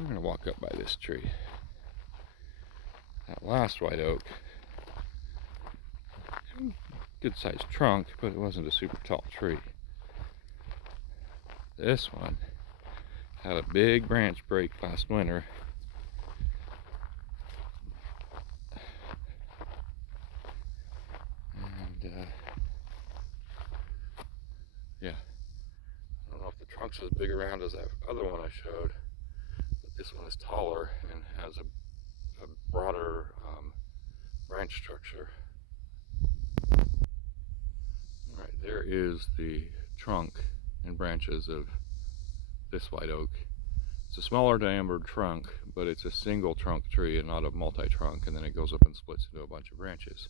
I'm going to walk up by this tree. That last white oak, good sized trunk, but it wasn't a super tall tree. This one had a big branch break last winter. And yeah, I don't know if the trunk's as big around as that other one I showed, but this one is taller and has a broader branch structure. Alright, there is the trunk and branches of this white oak. It's a smaller diameter trunk, but it's a single trunk tree and not a multi-trunk, and then it goes up and splits into a bunch of branches.